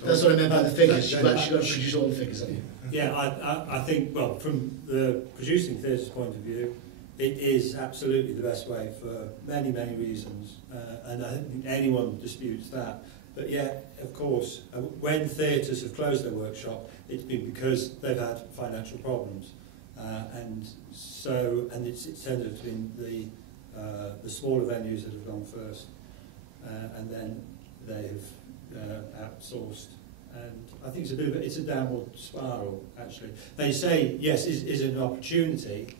that's what I meant by the figures. You've got to produce all the figures, haven't you? Yeah, I think, well, from the producing theatre's point of view, it is absolutely the best way for many, many reasons, and I don't think anyone disputes that. But yet, of course, when theatres have closed their workshop, it's been because they've had financial problems, and it's tended to be the smaller venues that have gone first, and then they have outsourced. And I think it's a downward spiral, actually. They say, yes, is it an opportunity?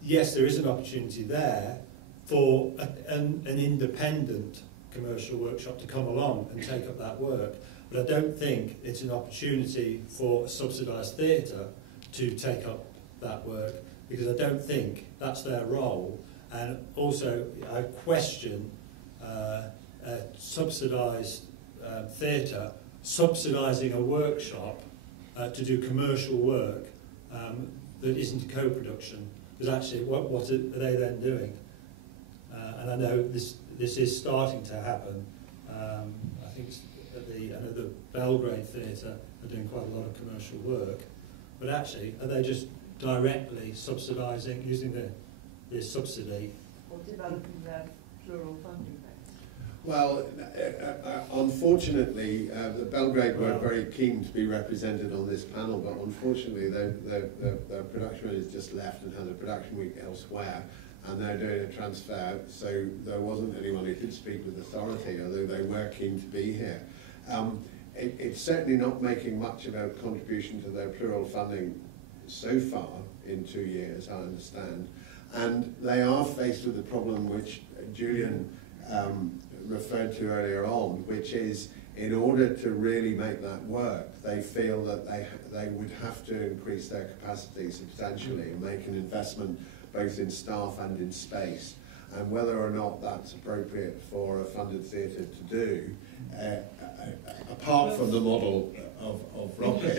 Yes, there is an opportunity there for an independent commercial workshop to come along and take up that work. But I don't think it's an opportunity for a subsidised theatre to take up that work, because I don't think that's their role. And also, I question a subsidised theatre subsidising a workshop to do commercial work that isn't a co-production. Because actually, what are they then doing? And I know this is starting to happen. I think I know the Belgrade Theatre are doing quite a lot of commercial work, but actually, are they just directly subsidising, using their subsidy? Or developing their plural funding base? Well, unfortunately, the Belgrade were very keen to be represented on this panel, but unfortunately the production manager just left and had a production week elsewhere, and they're doing a transfer, so there wasn't anyone who could speak with authority, although they were keen to be here. It's certainly not making much of a contribution to their plural funding so far in 2 years, I understand, and they are faced with the problem which Julian referred to earlier on, which is in order to really make that work, they feel that they would have to increase their capacity substantially and make an investment both in staff and in space. And whether or not that's appropriate for a funded theatre to do, apart from the model of Rocket.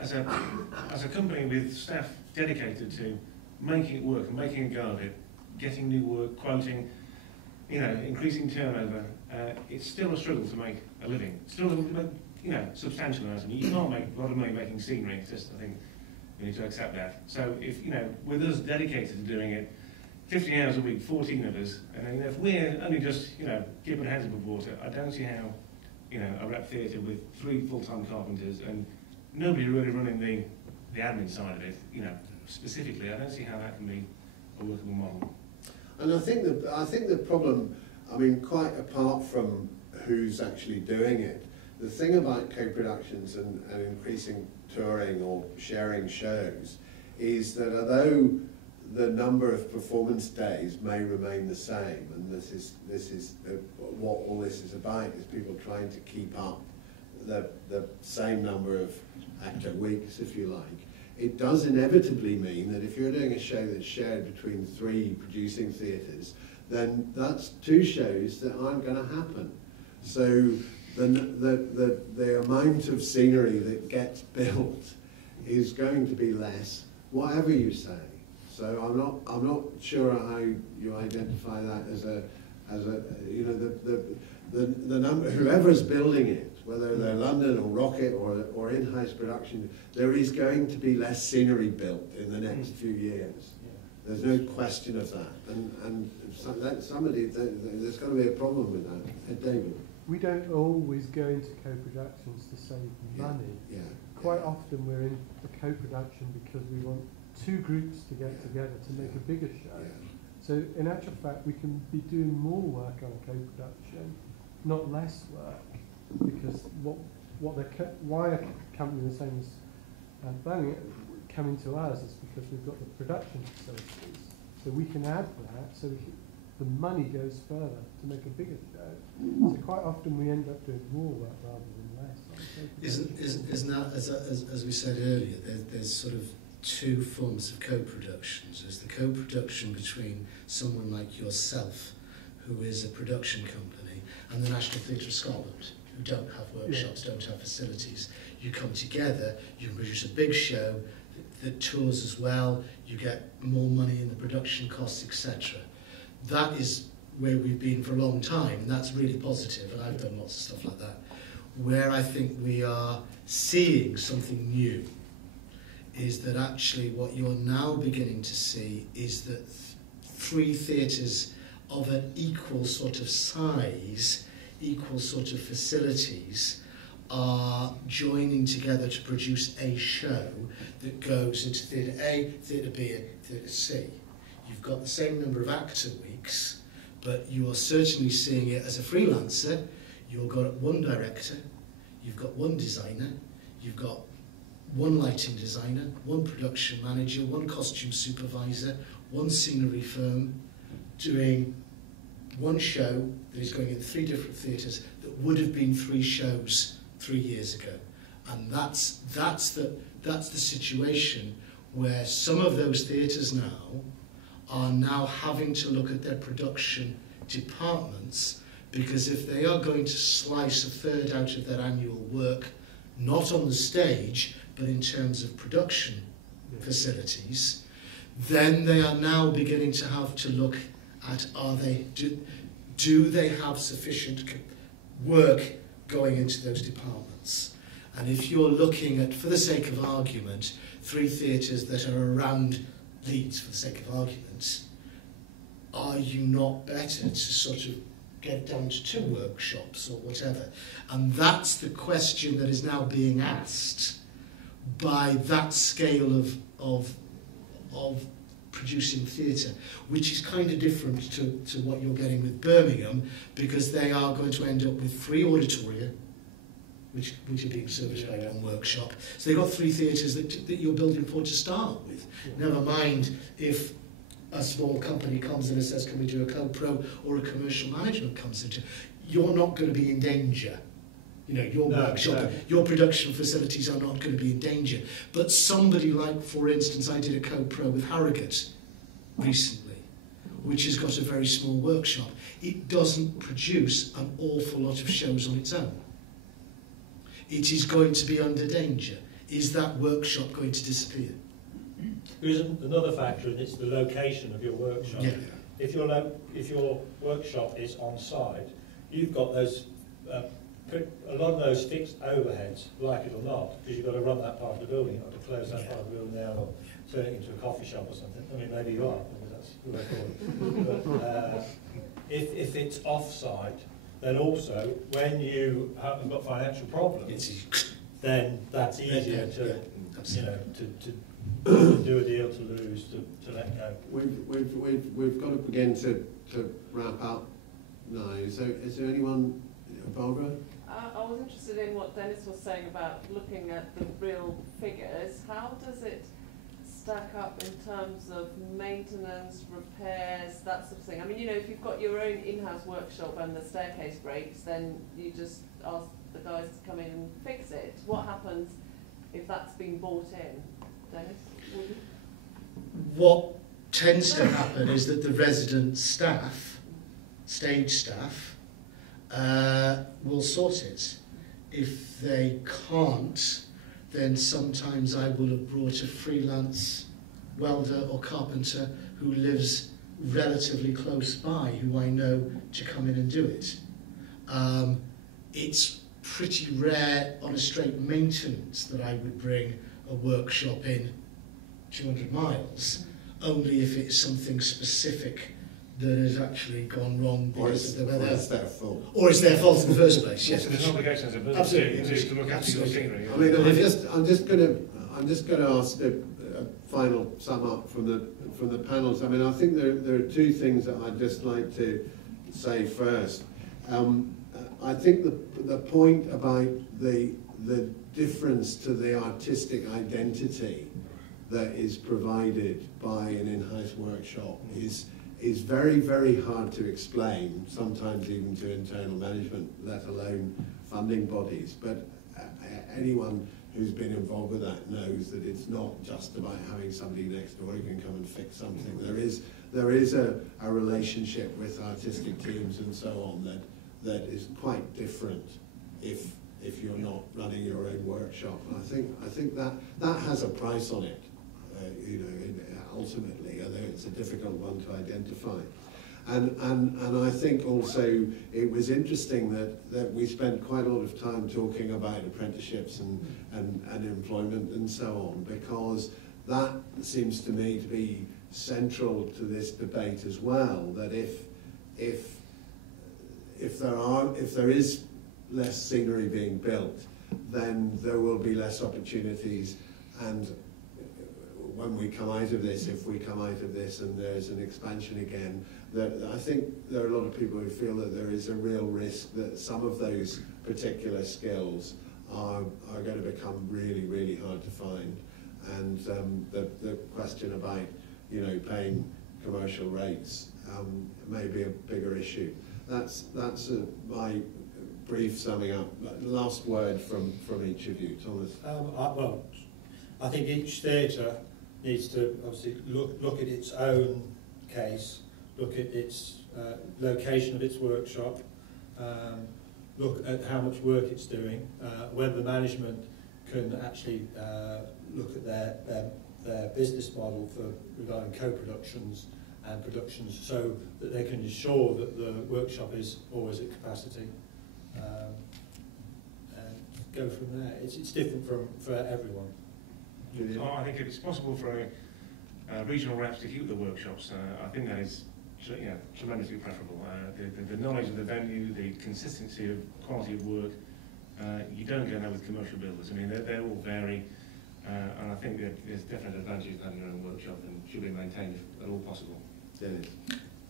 As a company with staff dedicated to making it work and making a go of it, getting new work, quoting, increasing turnover, it's still a struggle to make a living. Still, substantial amount of money. You can't make a lot of money making scenery. It's just, I think, you need to accept that. So if, with us dedicated to doing it, 50 hours a week, 14 of us, and if we're only just, keeping our heads above water, I don't see how, a rep theatre with 3 full-time carpenters and nobody really running the admin side of it, specifically, I don't see how that can be a workable model. And I think the problem, quite apart from who's actually doing it, the thing about co-productions and increasing touring or sharing shows is that although the number of performance days may remain the same, and this is what all this is about, is people trying to keep up the same number of actor weeks, if you like. It does inevitably mean that if you're doing a show that's shared between 3 producing theatres, then that's 2 shows that aren't going to happen. So the amount of scenery that gets built is going to be less, whatever you say. So I'm not sure how you identify that as a you know, the number, whoever's building it, whether they're London or Rocket or in-house production, there is going to be less scenery built in the next few years. There's no question of that, and there's got to be a problem with that. David? We don't always go into co-productions to save money. Yeah. Quite often we're in a co-production because we want 2 groups to get together to make a bigger show. Yeah. So in actual fact, we can be doing more work on a co-production, not less work, because why a company the same as Birmingham coming to us is because we've got the production facilities, so we can add that, so the money goes further to make a bigger show. So quite often we end up doing more work rather than less. Isn't that, as we said earlier, there's sort of 2 forms of co-productions. There's the co-production between someone like yourself, who is a production company, and the National Theatre of Scotland, who don't have workshops, don't have facilities. You come together, you can produce a big show that tours as well, you get more money in the production costs, etc. That is where we've been for a long time, and that's really positive, and I've done lots of stuff like that. Where I think we are seeing something new is that actually what you're now beginning to see is that 3 theatres of an equal sort of size, equal sort of facilities, are joining together to produce a show that goes into Theatre A, Theatre B and Theatre C. You've got the same number of actor weeks, but you are certainly seeing it as a freelancer. You've got 1 director, you've got 1 designer, you've got 1 lighting designer, 1 production manager, 1 costume supervisor, 1 scenery firm, doing 1 show that is going in 3 different theatres that would have been 3 shows 3 years ago. And that's the situation where some of those theatres are now having to look at their production departments, because if they are going to slice a third out of their annual work, not on the stage, but in terms of production facilities, then they are now beginning to have to look at, do they have sufficient work going into those departments? And if you're looking at, for the sake of argument, 3 theatres that are around Leeds, for the sake of argument, are you not better to sort of get down to 2 workshops or whatever? And that's the question that is now being asked by that scale of producing theatre, which is kind of different to what you're getting with Birmingham, because they are going to end up with 3 auditoria, which are being serviced by 1 workshop. So they've got 3 theatres that you're building for to start with. Never mind if a small company comes in and says, can we do a co-pro, or a commercial management comes into, you're not going to be in danger. You know, your workshop, your production facilities are not going to be in danger. But somebody like, for instance, I did a co-pro with Harrogate recently, which has got a very small workshop. It doesn't produce an awful lot of shows on its own. It is going to be under danger. Is that workshop going to disappear? There is another factor, and it's the location of your workshop. Yeah. If your workshop is on site, you've got those a lot of those fixed overheads, like it or not, because you've got to run that part of the building. You've got to close that part of the building down or turn it into a coffee shop or something. I mean, maybe you are, because that's the record. But if it's off-site, then also when you haven't got financial problems, then that's easier to do a deal, to lose, to let go. We've got to begin to wrap up now. So is there anyone, Barbara? I was interested in what Dennis was saying about looking at the real figures. How does it stack up in terms of maintenance, repairs, that sort of thing? I mean, you know, if you've got your own in-house workshop and the staircase breaks, then you just ask the guys to come in and fix it. What happens if that's been bought in? Dennis? What tends to happen is that the resident staff, stage staff, will sort it. If they can't, then sometimes I will have brought a freelance welder or carpenter who lives relatively close by, who I know to come in and do it. It's pretty rare on a straight maintenance that I would bring a workshop in 200 miles, only if it's something specific that has actually gone wrong because of the weather. Or it's their fault. Or it's their fault in the first place, yes. There's obligations of to look after your scenery. I mean, I'm just going to ask a final sum up from the panels. I mean, I think there are two things that I'd just like to say first. I think the point about the difference to the artistic identity that is provided by an in-house workshop is very, very hard to explain, sometimes even to internal management, let alone funding bodies. But anyone who's been involved with that knows that it's not just about having somebody next door who can come and fix something. There is a relationship with artistic teams and so on that is quite different if you're not running your own workshop. And I think that has a price on it. You know, ultimately, although it's a difficult one to identify. And I think also it was interesting that we spent quite a lot of time talking about apprenticeships and employment and so on, because that seems to me to be central to this debate as well, that if there is less scenery being built, then there will be less opportunities. And when we come out of this, if we come out of this and there's an expansion again, I think there are a lot of people who feel that there is a real risk that some of those particular skills are going to become really, really hard to find. And the question about, you know, paying commercial rates may be a bigger issue. That's my brief summing up. Last word from each of you, Thomas. Well, I think each theatre needs to obviously look at its own case, look at its location of its workshop, look at how much work it's doing, whether the management can actually look at their business model for regarding co-productions and productions, so that they can ensure that the workshop is always at capacity, and go from there. It's different for everyone. So I think if it's possible for regional reps to keep the workshops, I think that is tremendously preferable. The knowledge of the venue, the consistency of quality of work, you don't get that with commercial builders. I mean, they all vary, and I think that there's definite advantages of having your own workshop and should be maintained if at all possible. Dennis?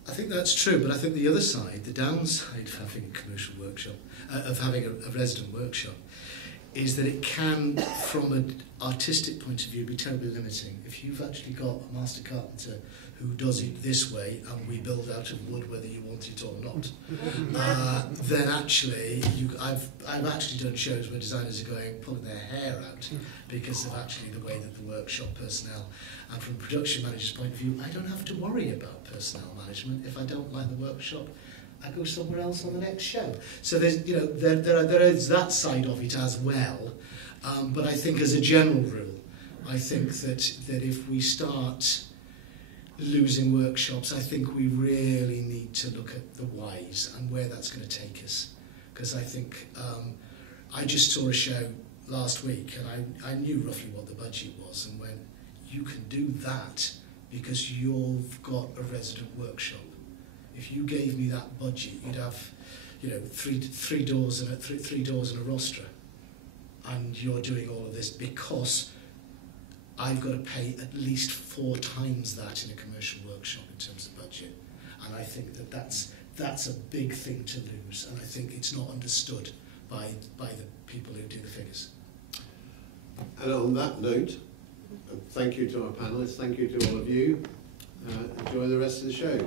I think that's true, but I think the other side, the downside of having a commercial workshop, of having a resident workshop, is that it can, from an artistic point of view, be terribly limiting. If you've actually got a master carpenter who does it this way and we build out of wood whether you want it or not, then actually, I've actually done shows where designers are pulling their hair out because of actually the way that the workshop personnel, and from a production manager's point of view, I don't have to worry about personnel management. If I don't like the workshop, I go somewhere else on the next show. So there's, you know, there is that side of it as well. But I think as a general rule, I think that if we start losing workshops, I think we really need to look at the whys and where that's going to take us. Because I think I just saw a show last week and I knew roughly what the budget was, and went, you can do that because you've got a resident workshop. If you gave me that budget, you'd have, you know, three doors and a rostra, and you're doing all of this because I've got to pay at least 4 times that in a commercial workshop in terms of budget. And I think that's a big thing to lose, and I think it's not understood by the people who do the figures. And on that note, Thank you to our panellists, thank you to all of you. Enjoy the rest of the show.